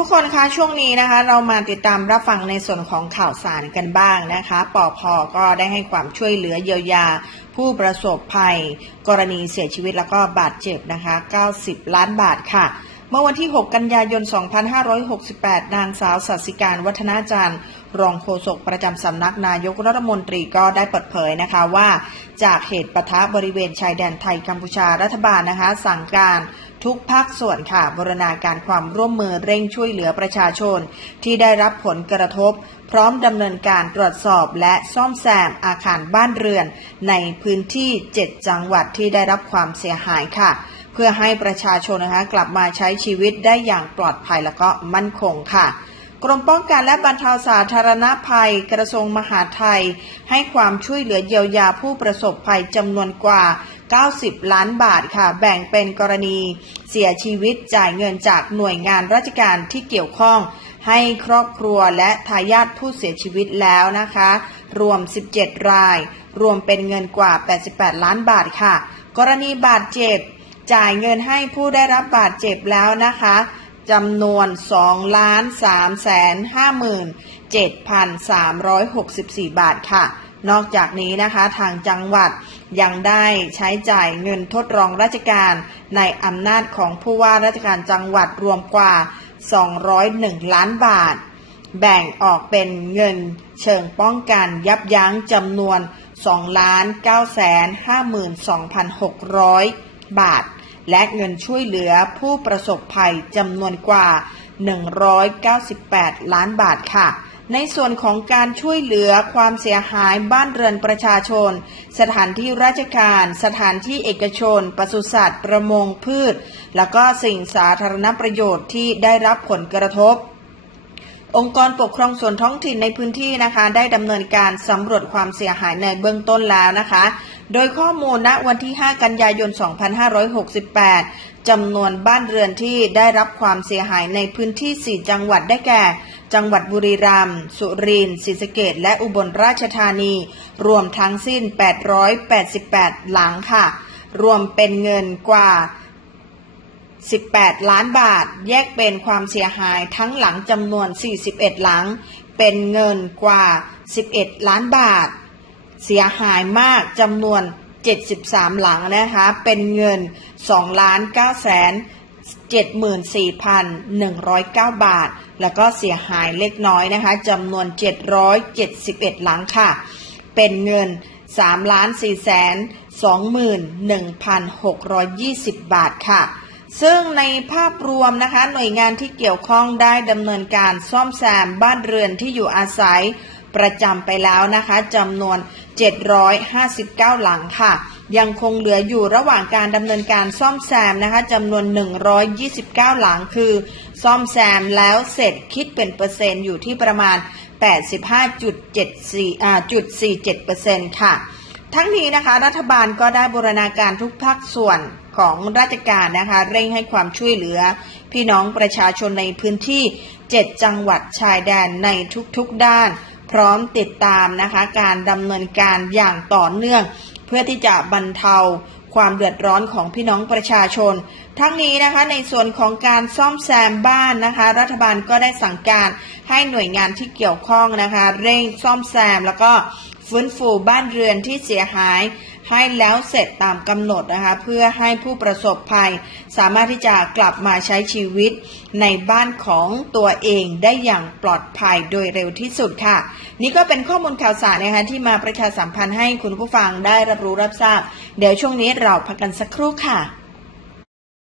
ทุกคนคะช่วงนี้นะคะ เรามาติดตามรับฟังในส่วนของข่าวสารกันบ้างนะคะปอพก็ได้ให้ความช่วยเหลือเยียวยา ผู้ประสบภัย กรณีเสียชีวิตแล้วก็บาดเจ็บนะคะ 90 ล้านบาทค่ะ เมื่อวันที่ 6 กันยายน 2568 นางสาวสัสิการวัฒนาจารย์รองโฆษกประจำสำนักนายกรัฐมนตรีก็ได้เปิดเผยนะคะว่า จากเหตุปะทะบริเวณชายแดนไทยกัมพูชารัฐบาลนะคะ สั่งการ ทุกภาคส่วนค่ะบรณาการความร่วมมือเร่งช่วยเหลือประชาชน ที่ได้รับผลกระทบ พร้อมดำเนินการตรวจสอบและซ่อมแซมอาคารบ้านเรือน ในพื้นที่ 7 จังหวัดที่ได้รับความเสียหายค่ะ เพื่อให้ประชาชนนะคะกลับมาใช้ชีวิตได้อย่างปลอดภัยและก็มั่นคงค่ะกรมป้องกันและบรรเทาสาธารณภัย กระทรวงมหาดไทย ให้ความช่วยเหลือเยียวยาผู้ประสบภัยจำนวนกว่า 90 ล้านบาทค่ะ แบ่งเป็นกรณีเสียชีวิตจ่ายเงินจากหน่วยงานราชการที่เกี่ยวข้อง ให้ครอบครัวและทายาทผู้เสียชีวิตแล้วนะคะ รวม 17 ราย รวมเป็นเงินกว่า 88 ล้านบาทค่ะ กรณีบาดเจ็บ จ่ายเงินให้ผู้ได้รับบาดเจ็บแล้วนะคะจำนวน 2 ล้าน3แสน57,364 บาทค่ะ นอกจากนี้นะคะทางจังหวัดยังได้ใช้จ่ายเงินทดลองราชการในอำนาจของผู้ว่าราชการจังหวัดรวมกว่า 201 ล้านบาท แบ่งออกเป็นเงินเชิงป้องกันยับยั้งจำนวน 2 ล้าน9 5 2 6 0 0 บาท และเงินช่วยเหลือผู้ประสบภัยจำนวนกว่า 198 ล้านบาทค่ะ ในส่วนของการช่วยเหลือความเสียหายบ้านเรือนประชาชน สถานที่ราชการ สถานที่เอกชน ปศุสัตว์ ประมงพืช แล้วก็สิ่งสาธารณประโยชน์ที่ได้รับผลกระทบองค์กรปกครองส่วนท้องถิ่นในพื้นที่นะคะ ได้ดำเนินการสำรวจความเสียหายในเบื้องต้นแล้วนะคะ โดยข้อมูลณวันที่ 5 กันยายน 2568 จำนวนบ้านเรือนที่ได้รับความเสียหายในพื้นที่ 4 จังหวัดได้แก่ จังหวัดบุรีรัมย์ สุรินทร์ ศรีสะเกษและอุบลราชธานี รวมทั้งสิ้น 888 หลังค่ะ รวมเป็นเงินกว่า18 ล้านบาท แยกเป็นความเสียหายทั้งหลังจำนวน 41 หลัง เป็นเงินกว่า 11 ล้านบาท เสียหายมากจำนวน 73 หลังนะคะ เป็นเงิน 2 ล้าน9แสน74,109 บาท แล้วก็เสียหายเล็กน้อยนะคะจำนวน 771 หลังค่ะ เป็นเงิน 3 ล้าน4แสน21,620 บาทค่ะ ซึ่งในภาพรวมนะคะ หน่วยงานที่เกี่ยวข้องได้ดำเนินการซ่อมแซมบ้านเรือนที่อยู่อาศัยประจำไปแล้วนะคะจำนวน 759 หลังค่ะ ยังคงเหลืออยู่ระหว่างการดำเนินการซ่อมแซมนะคะจำนวน 129 หลังคือ ซ่อมแซมแล้วเสร็จคิดเป็นเปอร์เซ็นต์อยู่ที่ประมาณ 85.74อ่าจุด47เปอร์เซ็นต์ค่ะ ทั้งนี้นะคะ รัฐบาลก็ได้บูรณาการทุกภาคส่วนของราชการนะคะเร่งให้ความช่วยเหลือ พี่น้องประชาชนในพื้นที่ 7 จังหวัดชายแดนในทุกๆด้าน พร้อมติดตามนะคะการดำเนินการอย่างต่อเนื่อง เพื่อที่จะบรรเทาความเดือดร้อนของพี่น้องประชาชน ทั้งนี้นะคะในส่วนของการซ่อมแซมบ้านนะคะ รัฐบาลก็ได้สั่งการให้หน่วยงานที่เกี่ยวข้องนะคะ เร่งซ่อมแซมแล้วก็ฟื้นฟูบ้านเรือนที่เสียหาย ให้แล้วเสร็จตามกำหนดนะคะ เพื่อให้ผู้ประสบภัย สามารถที่จะกลับมาใช้ชีวิต ในบ้านของตัวเองได้อย่างปลอดภัยโดยเร็วที่สุดค่ะ นี่ก็เป็นข้อมูลข่าวสารนะคะที่มาประชาสัมพันธ์ให้คุณผู้ฟังได้รับรู้รับทราบ เดี๋ยวช่วงนี้เราพักกันสักครู่ค่ะ